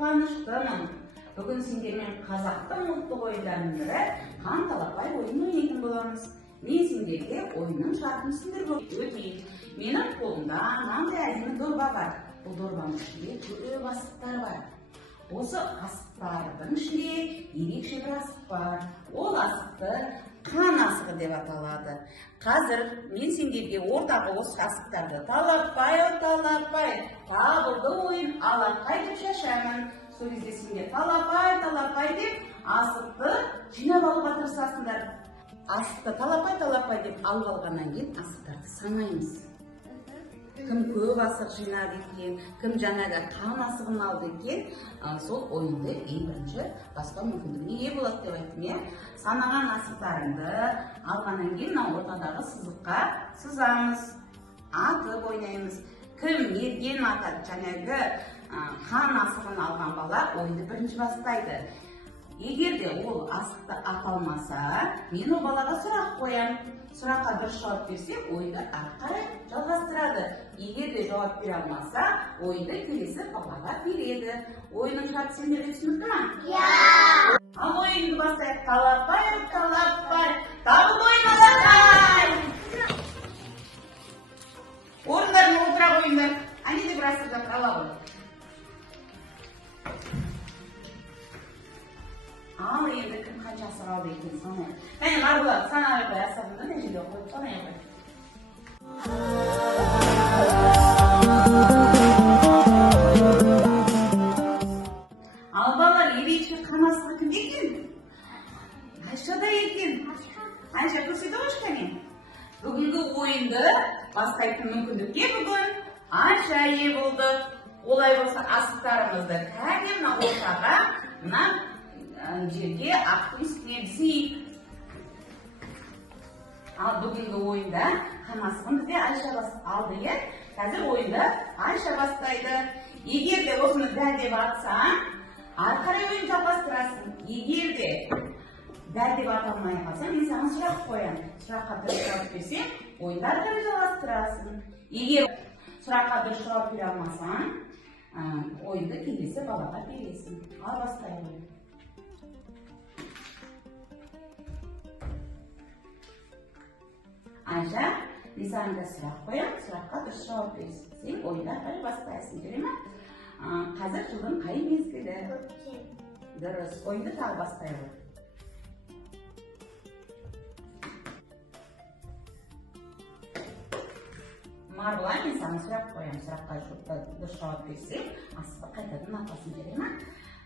қуаныштымын. Бүгін сендермен қазақтың ұлттық ойындарының бірі қан талапай ойынын ойнайтын боламыз. Мен сендерге ойынның шартын түсіндіріп өтейін. Менің қолымда мынандай әдемі дорба бар. Бұл дорбаның ішінде көп асықтар бар. Осы асықтардың ішінде ерекше бір асық бар. Ол асықты қан асығы деп аталады. Қазір мен сендерге ортағы осы асықтарды талапай табылды ойын алақай деп шашамын. Сол кезде сендер талапай деп асықты жинап алуға тырысасыңдар. Асықты талапай деп алып алғаннан кейін асықтарды санаймыз. Кім көп асық жинады екен, кім жаңағы қан асығын алды екен, сол ойынды ең бірінші бастау мүмкіндігіне ие болады деп айттым. Санаған асықтарыңды алғаннан кейін ортадағы сызыққа сызамыз, атып ойнаймыз. Кім мерген атады, жаңағы қан асығын алған бала ойынды бірінші бастайды. Егер де ол асықты ата алмаса, мен ол балаға сұрақ қоям. Сұраққа дұрыс жауап берсе, ойынды ары қарай жалғастырады. Егер де жауап бере алмаса, ойынды келесі балаға береді. Ойынның шарты сендерге түсінікті ме? Иә. Ал ойынды бастайық. Талапай. Табылды ойын алақай. Орындарына отыра қойыңдар. Әне де бір асықта қала ғой. Ал енді кім қанша асық алды екен санайық. Әне Марбұлан, санай қой асығыңды мына жерге қойып санай қой. Ал балалар, ерекше қан асығы кімде екен? Айшада екен. Айша көрсете қойшы кәне. Бүгінгі ойынды бастайтын мүмкіндікке бүгін Айша ие болды. Олай болса асықтарымызды кәне мына ортаға, мына жерге ақтың үстіне дізейік. Ал бүгінгі ойында қан асығын бізде Айша алды. Қазір ойында Айша бастайды. Егер де осыны дәл деп атсаң, ары қарай ойын жалғастырасың. Егер де дәл деп ата алмай қалсаң, мен саған сұрақ қоямын. Сұраққа дұрыс жауап берсең, ойынды ары қарай жалғастырасың. Егер сұраққа дұрыс жауап бере алмасаң, ойынды келесі балаға бересің. Ал бастайық. Айша, мен саған да сұрақ қоямын, сұраққа дұрыс жауап берсең, ойынды ары қарай бастайсың, жүре ме? Қазір жылдың қай мезгілі? Көктем. Дұрыс, ойынды тағы бастайық. Марбұлан, мен саған сұрақ қоямын, сұраққа дұрыс жауап берсең, асықты қайтадан атасын, жүре ме?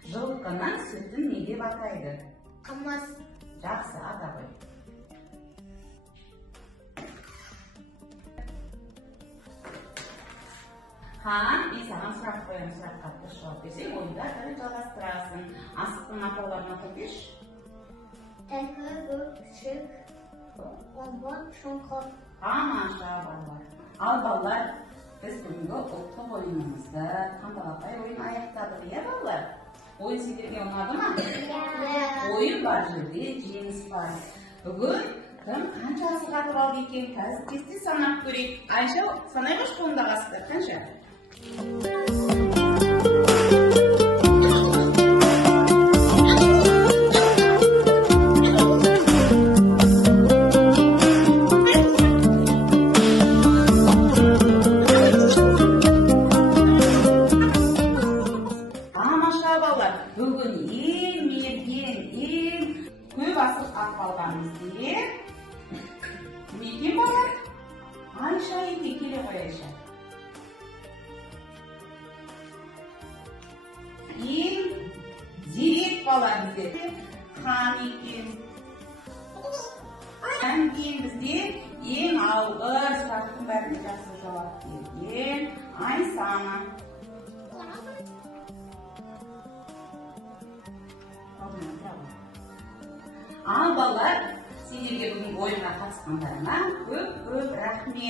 Жылқының сүтін не деп атайды? Қымыз. Жақсы, ата қой. Хан, мен саған сұрақ қоямын, сұраққа дұрыс жауап берсең, ойынды ары қарай жалғастырасың. Асықтың атауларын атап берші. Тәкі, бүкшік, омбон, шұңқыр. Тамаша балалар. Ал балалар, біз бүгінгі ұлттық ойынымызды қан талапай ойын аяқтадық, иә балалар? Ойын сендерге ұнады ма? Иә. Ойын бар жерде жеңіс бар. Бүгін кім қанша асық атып алды екен? Қазір тесте санап көрейік. Айша, санай қойшы қолындағы асықтар қанша? Тамаша балалар, бүгін ең мерген, ең көп асық атып алғанымыз деп кім екен балалар? Айша екен, келе ғой Айша. Ең зерек бала бізде хан екен. Одан кейін бізде ең алғыр сұрақтың бәріне жақсы жауап берген Айсана. Ал балалар, сендерге бүгін ойынға қатысқандарына көп